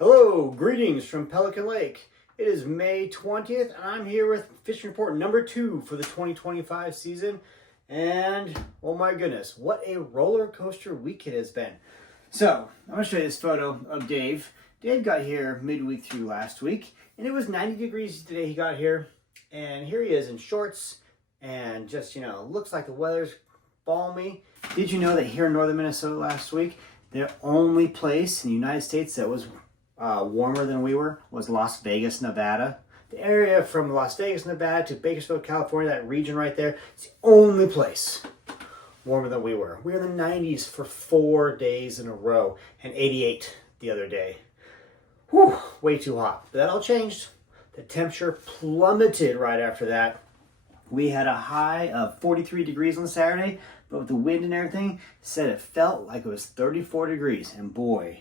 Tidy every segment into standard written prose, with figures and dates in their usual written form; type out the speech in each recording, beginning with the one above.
Hello, greetings from Pelican Lake. It is May 20th, and I'm here with fishing report number 2 for the 2025 season. And, oh my goodness, what a roller coaster week it has been. So, I'm going to show you this photo of Dave. Dave got here midweek through last week, and it was 90 degrees today he got here. And here he is in shorts, and just, looks like the weather's balmy. Did you know that here in northern Minnesota last week, the only place in the United States that was warmer than we were was Las Vegas, Nevada. The area from Las Vegas, Nevada to Bakersfield, California, that region right there, it's the only place warmer than we were. We were in the 90s for 4 days in a row and 88 the other day. Whew, way too hot. But that all changed. The temperature plummeted right after that. We had a high of 43 degrees on Saturday, but with the wind and everything, said it felt like it was 34 degrees. And boy,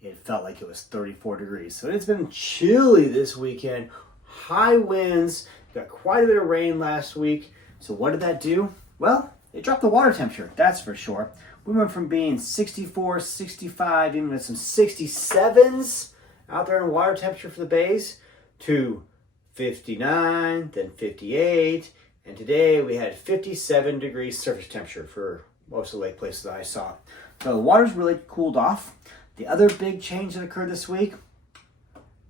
it felt like it was 34 degrees. So it's been chilly this weekend. High winds. Got quite a bit of rain last week. So what did that do? Well, it dropped the water temperature, that's for sure. We went from being 64, 65, even with some 67s out there in water temperature for the bays to 59, then 58. And today we had 57 degrees surface temperature for most of the lake places that I saw. So the water's really cooled off. The other big change that occurred this week,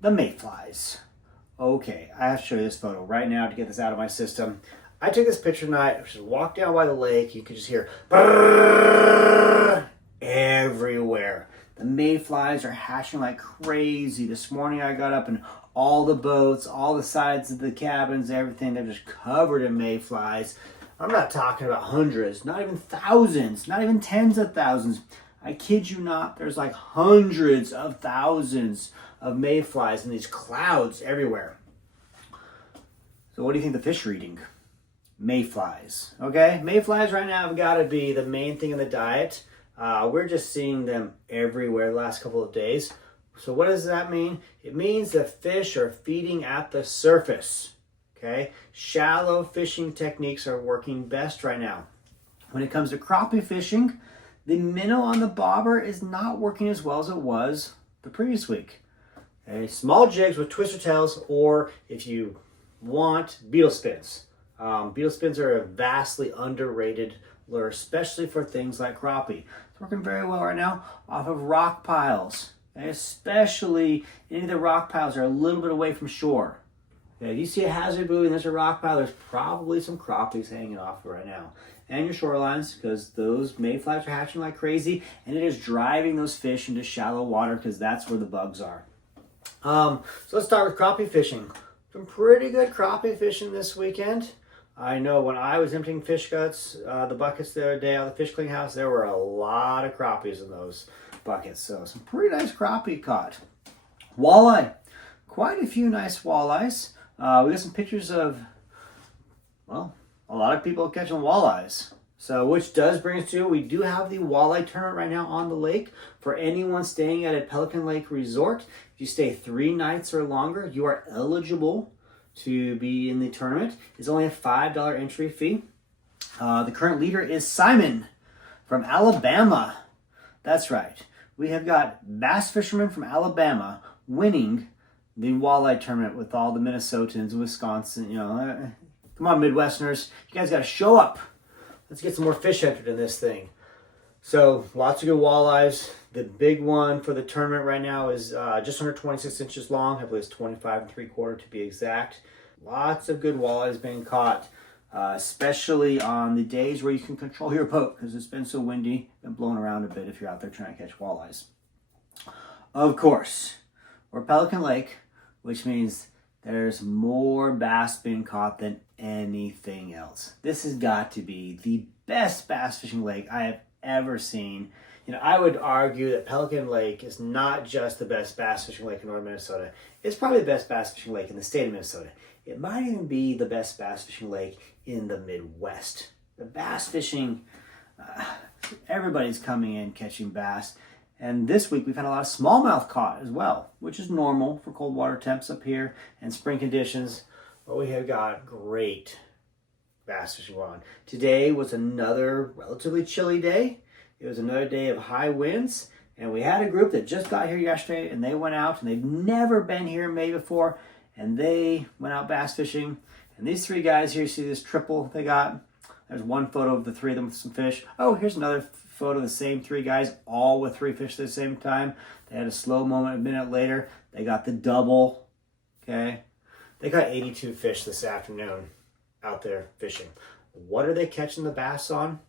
the mayflies. Okay, I have to show you this photo right now to get this out of my system. I took this picture tonight. I just walked down by the lake. You could just hear everywhere. The mayflies are hatching like crazy. This morning I got up and all the boats, all the sides of the cabins, everything, they're just covered in mayflies. I'm not talking about hundreds, not even thousands, not even tens of thousands. I kid you not, there's like hundreds of thousands of mayflies in these clouds everywhere. So what do you think the fish are eating? Mayflies, okay? Mayflies right now have got to be the main thing in the diet. We're just seeing them everywhere the last couple of days. So what does that mean? It means the fish are feeding at the surface, okay? Shallow fishing techniques are working best right now. When it comes to crappie fishing, the minnow on the bobber is not working as well as it was the previous week. Okay? Small jigs with twister tails, or if you want, beetle spins. Beetle spins are a vastly underrated lure, especially for things like crappie. It's working very well right now off of rock piles, okay? Especially any of the rock piles are a little bit away from shore. Okay? If you see a hazard buoy and there's a rock pile, there's probably some crappies hanging off right now. And your shorelines, because those mayflies are hatching like crazy, and it is driving those fish into shallow water because that's where the bugs are. So let's start with crappie fishing. Some pretty good crappie fishing this weekend. I know when I was emptying fish guts, the buckets the other day out of the fish cleaning house, there were a lot of crappies in those buckets. So some pretty nice crappie caught. Walleye, quite a few nice walleyes. We got some pictures of, well, a lot of people catching walleyes. So, which does bring us to, we do have the walleye tournament right now on the lake. For anyone staying at a Pelican Lake resort, if you stay 3 nights or longer, you are eligible to be in the tournament. It's only a $5 entry fee. The current leader is Simon from Alabama. That's right. We have got bass fishermen from Alabama winning the walleye tournament with all the Minnesotans, Wisconsin, come on, Midwesterners. You guys got to show up. Let's get some more fish entered in this thing. So, lots of good walleyes. The big one for the tournament right now is just under 26 inches long. I believe it's 25 3/4 to be exact. Lots of good walleyes being caught, especially on the days where you can control your boat because it's been so windy and blowing around a bit if you're out there trying to catch walleyes. Of course, we're Pelican Lake, which means there's more bass being caught than anything else. This has got to be the best bass fishing lake I have ever seen. I would argue that Pelican Lake is not just the best bass fishing lake in northern Minnesota. It's probably the best bass fishing lake in the state of Minnesota. It might even be the best bass fishing lake in the Midwest. The bass fishing, everybody's coming in catching bass. And this week we've had a lot of smallmouth caught as well, which is normal for cold water temps up here and spring conditions. But we have got great bass fishing on. Today was another relatively chilly day. It was another day of high winds, And we had a group that just got here yesterday, and they went out, and they've never been here in May before, and they went out bass fishing. And these three guys here, you see this triple they got? There's one photo of the three of them with some fish. Oh, here's another photo of the same three guys, all with three fish at the same time. They had a slow moment a minute later. They got the double, okay? They got 82 fish this afternoon out there fishing. What are they catching the bass on?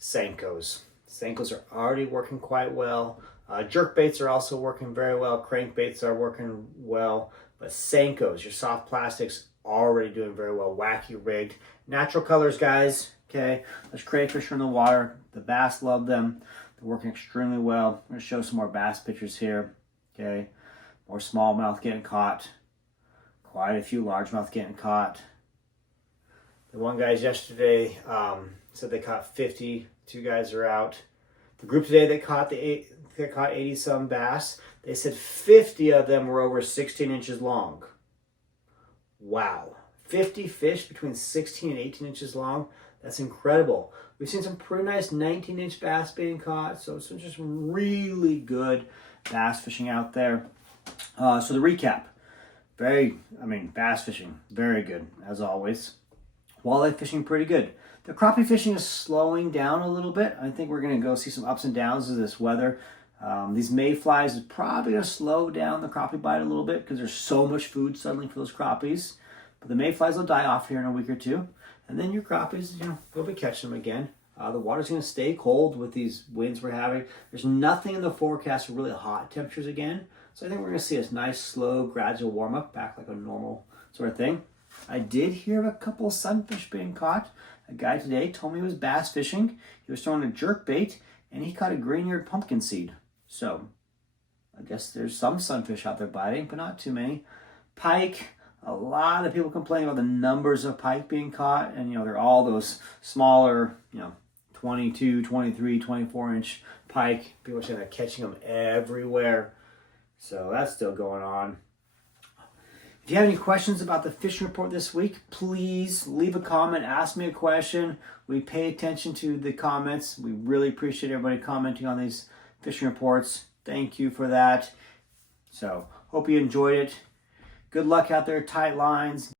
Senkos. Senkos are already working quite well. Jerk baits are also working very well. Crankbaits are working well. But Senkos, your soft plastics, already doing very well. Wacky rigged. Natural colors, guys. Okay, there's crayfish in the water. The bass love them. They're working extremely well. I'm going to show some more bass pictures here. Okay, more smallmouth getting caught. Quite a few largemouth getting caught. The one guys yesterday said they caught 50. Two guys are out. The group today they caught 80 some bass. They said 50 of them were over 16 inches long. Wow. 50 fish between 16 and 18 inches long. That's incredible. We've seen some pretty nice 19-inch bass being caught. So it's just really good bass fishing out there. So the recap. Bass fishing, very good as always. Walleye fishing, pretty good. The crappie fishing is slowing down a little bit. I think we're going to go see some ups and downs of this weather. These mayflies is probably going to slow down the crappie bite a little bit because there's so much food suddenly for those crappies. But the mayflies will die off here in a week or two. And then your crappies, we'll be catching them again. The water's going to stay cold with these winds we're having. There's nothing in the forecast for really hot temperatures again. So I think we're going to see a nice, slow, gradual warm-up, back like a normal sort of thing. I did hear of a couple of sunfish being caught. A guy today told me he was bass fishing. He was throwing a jerk bait, and he caught a green-eared pumpkin seed. So I guess there's some sunfish out there biting, but not too many. Pike, a lot of people complain about the numbers of pike being caught, and they're all those smaller, 22, 23, 24-inch pike. People are saying they're catching them everywhere. So that's still going on. If you have any questions about the fishing report this week, please leave a comment, ask me a question. We pay attention to the comments. We really appreciate everybody commenting on these fishing reports. Thank you for that. So, hope you enjoyed it. Good luck out there, tight lines.